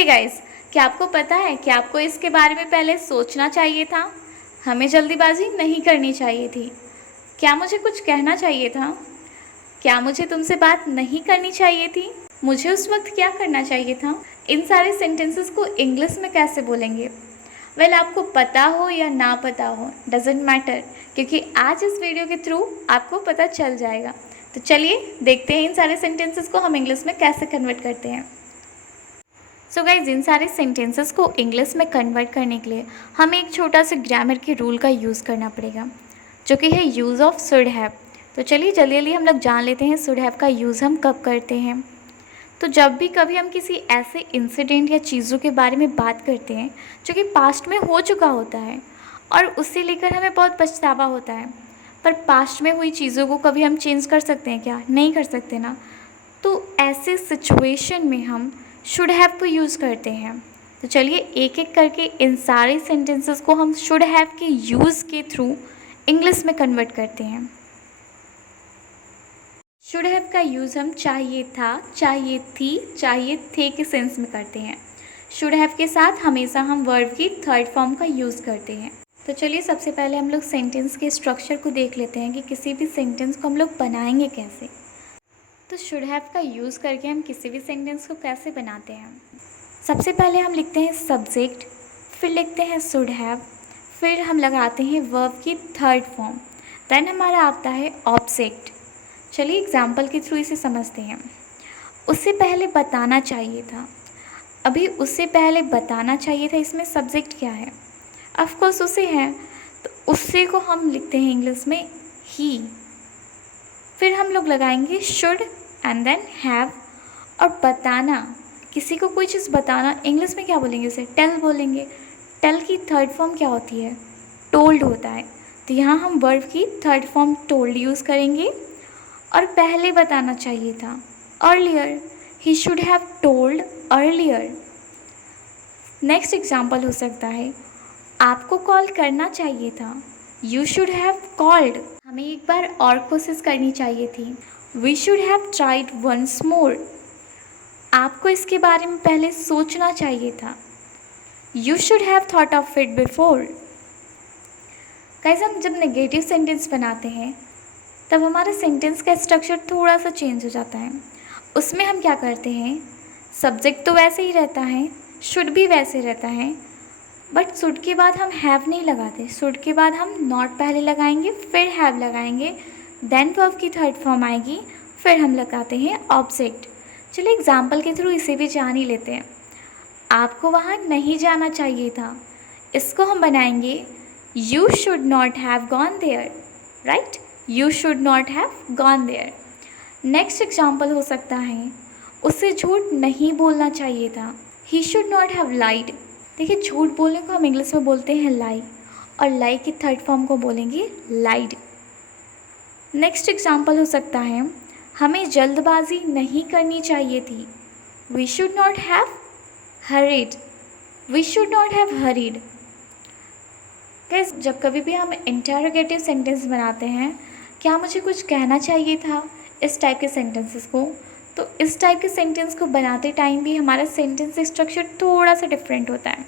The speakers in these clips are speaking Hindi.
हे गाइस, क्या आपको पता है कि आपको इसके बारे में पहले सोचना चाहिए था? हमें जल्दीबाजी नहीं करनी चाहिए थी। क्या मुझे कुछ कहना चाहिए था? क्या मुझे तुमसे बात नहीं करनी चाहिए थी? मुझे उस वक्त क्या करना चाहिए था? इन सारे सेंटेंसेस को इंग्लिश में कैसे बोलेंगे? वेल, आपको पता हो या ना पता हो, डजेंट मैटर, क्योंकि आज इस वीडियो के थ्रू आपको पता चल जाएगा। तो चलिए देखते हैं इन सारे सेंटेंसेस को हम इंग्लिश में कैसे कन्वर्ट करते हैं। सो गाइज, इन सारे सेंटेंसेस को इंग्लिश में कन्वर्ट करने के लिए हमें एक छोटा सा ग्रामर के रूल का यूज़ करना पड़ेगा, जो कि है यूज़ ऑफ शुड हैव। तो चलिए जल्दी जल्दी हम लोग जान लेते हैं शुड हैव का यूज़ हम कब करते हैं। तो जब भी कभी हम किसी ऐसे इंसिडेंट या चीज़ों के बारे में बात करते हैं जो कि पास्ट में हो चुका होता है और उससे लेकर हमें बहुत पछतावा होता है, पर पास्ट में हुई चीज़ों को कभी हम चेंज कर सकते हैं क्या? नहीं कर सकते ना। तो ऐसे सिचुएशन में हम शुड हैव को यूज़ करते हैं। तो चलिए एक एक करके इन सारे सेंटेंसेस को हम शुड हैव के यूज़ के थ्रू इंग्लिश में कन्वर्ट करते हैं। शुड हैव का यूज़ हम चाहिए था, चाहिए थी, चाहिए थे के सेंस में करते हैं। शुड हैव के साथ हमेशा हम वर्ब की थर्ड फॉर्म का यूज़ करते हैं। तो चलिए सबसे पहले हम लोग सेंटेंस के स्ट्रक्चर को देख लेते हैं कि किसी भी सेंटेंस को हम लोग बनाएंगे कैसे। तो शुड हैव का यूज़ करके हम किसी भी सेंटेंस को कैसे बनाते हैं। सबसे पहले हम लिखते हैं सब्जेक्ट, फिर लिखते हैं शुड हैव, फिर हम लगाते हैं वर्ब की थर्ड फॉर्म, देन हमारा आता है ऑब्जेक्ट। चलिए एग्जाम्पल के थ्रू इसे समझते हैं। उससे पहले बताना चाहिए था, अभी उससे पहले बताना चाहिए था, इसमें सब्जेक्ट क्या है? ऑफ कोर्स उसे है, तो उससे को हम लिखते हैं इंग्लिश में ही। फिर हम लोग लगाएंगे शुड एंड देन हैव। और बताना, किसी को कोई चीज़ बताना, इंग्लिश में क्या बोलेंगे? उसे टेल बोलेंगे। टेल की थर्ड फॉर्म क्या होती है? टोल्ड होता है। तो यहाँ हम वर्ब की थर्ड फॉर्म टोल्ड यूज़ करेंगे। और पहले बताना चाहिए था, earlier, he should have told earlier. Next example हो सकता है आपको कॉल करना चाहिए था, यू शुड हैव कॉल्ड। हमें एक बार और कोशिश करनी चाहिए थी, we should have tried once more. आपको इसके बारे में पहले सोचना चाहिए था, you should have thought of it before. Guys, हम जब नेगेटिव सेंटेंस बनाते हैं तब हमारा सेंटेंस का स्ट्रक्चर थोड़ा सा चेंज हो जाता है। उसमें हम क्या करते हैं, सब्जेक्ट तो वैसे ही रहता है, शुड भी वैसे रहता है, बट शुड के बाद हम हैव नहीं लगाते। शुड के बाद हम नॉट पहले लगाएंगे, फिर हैव लगाएंगे, देन वर्ब की थर्ड फॉर्म आएगी, फिर हम लगाते हैं ऑब्जेक्ट। चलिए एग्जाम्पल के थ्रू इसे भी जान ही लेते हैं। आपको वहाँ नहीं जाना चाहिए था, इसको हम बनाएंगे you should not have gone there, right? You should not have gone there. Next example हो सकता है उसे झूठ नहीं बोलना चाहिए था, he should not have lied. देखिए, झूठ बोलने को हम इंग्लिश में बोलते हैं लाई, और लाई की थर्ड फॉर्म को बोलेंगे लाइड। नेक्स्ट एग्जाम्पल हो सकता है हमें जल्दबाजी नहीं करनी चाहिए थी, we should not have hurried, we should not have hurried. Guys, जब कभी भी हम इंटरोगेटिव सेंटेंस बनाते हैं, क्या मुझे कुछ कहना चाहिए था, इस टाइप के सेंटेंसेस को, तो इस टाइप के सेंटेंस को बनाते टाइम भी हमारा सेंटेंस स्ट्रक्चर थोड़ा सा डिफरेंट होता है।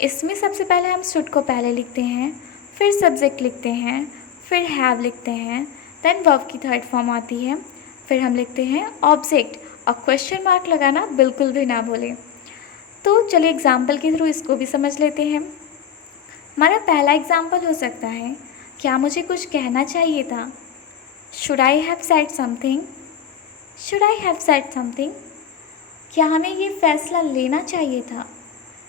इसमें सबसे पहले हम शुड को पहले लिखते हैं, फिर सब्जेक्ट लिखते हैं, फिर हैव लिखते हैं, देन वर्ब की थर्ड फॉर्म आती है, फिर हम लिखते हैं ऑब्जेक्ट, और क्वेश्चन मार्क लगाना बिल्कुल भी ना भूलें। तो चलिए एग्जाम्पल के थ्रू इसको भी समझ लेते हैं। हमारा पहला एग्जाम्पल हो सकता है, क्या मुझे कुछ कहना चाहिए था, should I have said something, should I have said something. क्या हमें ये फैसला लेना चाहिए था,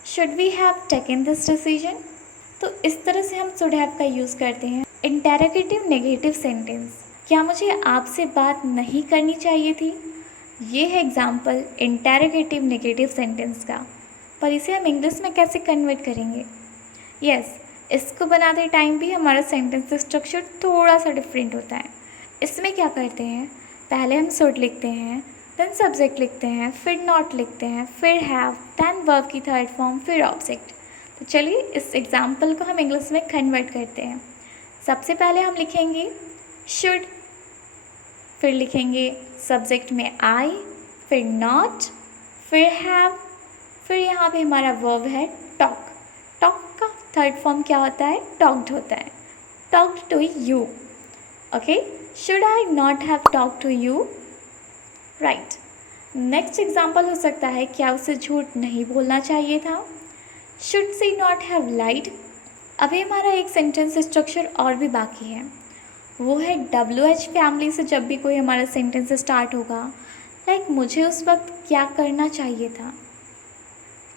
should we have taken this decision. तो इस तरह से हम शुड हैव का यूज़ करते हैं। इंटेरोगेटिव नेगेटिव सेंटेंस, क्या मुझे आपसे बात नहीं करनी चाहिए थी, ये है एग्जाम्पल इंटेरोगेटिव नेगेटिव सेंटेंस का। पर इसे हम इंग्लिश में कैसे कन्वर्ट करेंगे? यस, इसको बनाते टाइम भी हमारा सेंटेंस स्ट्रक्चर थोड़ा सा डिफरेंट होता है। इसमें क्या करते हैं, पहले हम शुड लिखते हैं, देन सब्जेक्ट लिखते हैं, फिर नॉट लिखते हैं, फिर हैव, देन वर्ब की थर्ड फॉर्म, फिर ऑब्जेक्ट। तो चलिए इस एग्जाम्पल को हम इंग्लिश में कन्वर्ट करते हैं। सबसे पहले हम लिखेंगे शुड, फिर लिखेंगे सब्जेक्ट में आई, फिर नॉट, फिर हैव, फिर यहाँ पे हमारा वर्ब है टॉक। टॉक का थर्ड फॉर्म क्या होता है? टॉक्ड होता है। Talked to you. Okay, should I not have talk to you? Right. Next example हो सकता है, क्या उसे झूठ नहीं बोलना चाहिए था? शुड सी नॉट हैव लाइड? अभी हमारा एक सेंटेंस स्ट्रक्चर और भी बाकी है, वो है WH फैमिली से जब भी कोई हमारा सेंटेंस स्टार्ट होगा, लाइक मुझे उस वक्त क्या करना चाहिए था।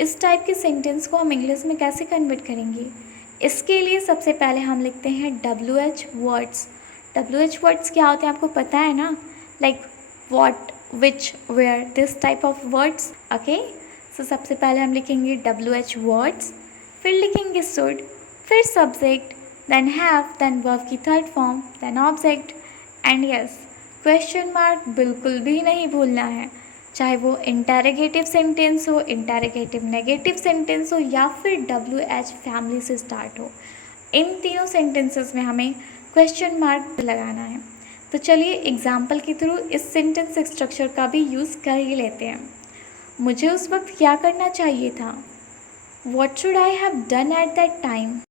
इस टाइप के सेंटेंस को हम इंग्लिश में कैसे कन्वर्ट करेंगे? इसके लिए सबसे पहले हम लिखते हैं WH वर्ड्स। WH वर्ड्स क्या होते हैं आपको पता है ना? Like what, which, where, this type of words. Okay, so सबसे पहले हम लिखेंगे WH वर्ड्स, फिर लिखेंगे शुड, फिर subject, then have, then verb की third form, then object and yes, question mark बिल्कुल भी नहीं भूलना है। चाहे वो इंटेरोगेटिव सेंटेंस हो, इंटेरोगेटिव नेगेटिव सेंटेंस हो, या फिर WH फैमिली से स्टार्ट हो, इन तीनों सेंटेंसेस में हमें क्वेश्चन मार्क लगाना है। तो चलिए एग्जाम्पल के थ्रू इस सेंटेंस स्ट्रक्चर का भी यूज़ कर ही लेते हैं। मुझे उस वक्त क्या करना चाहिए था? What should I have done at that time?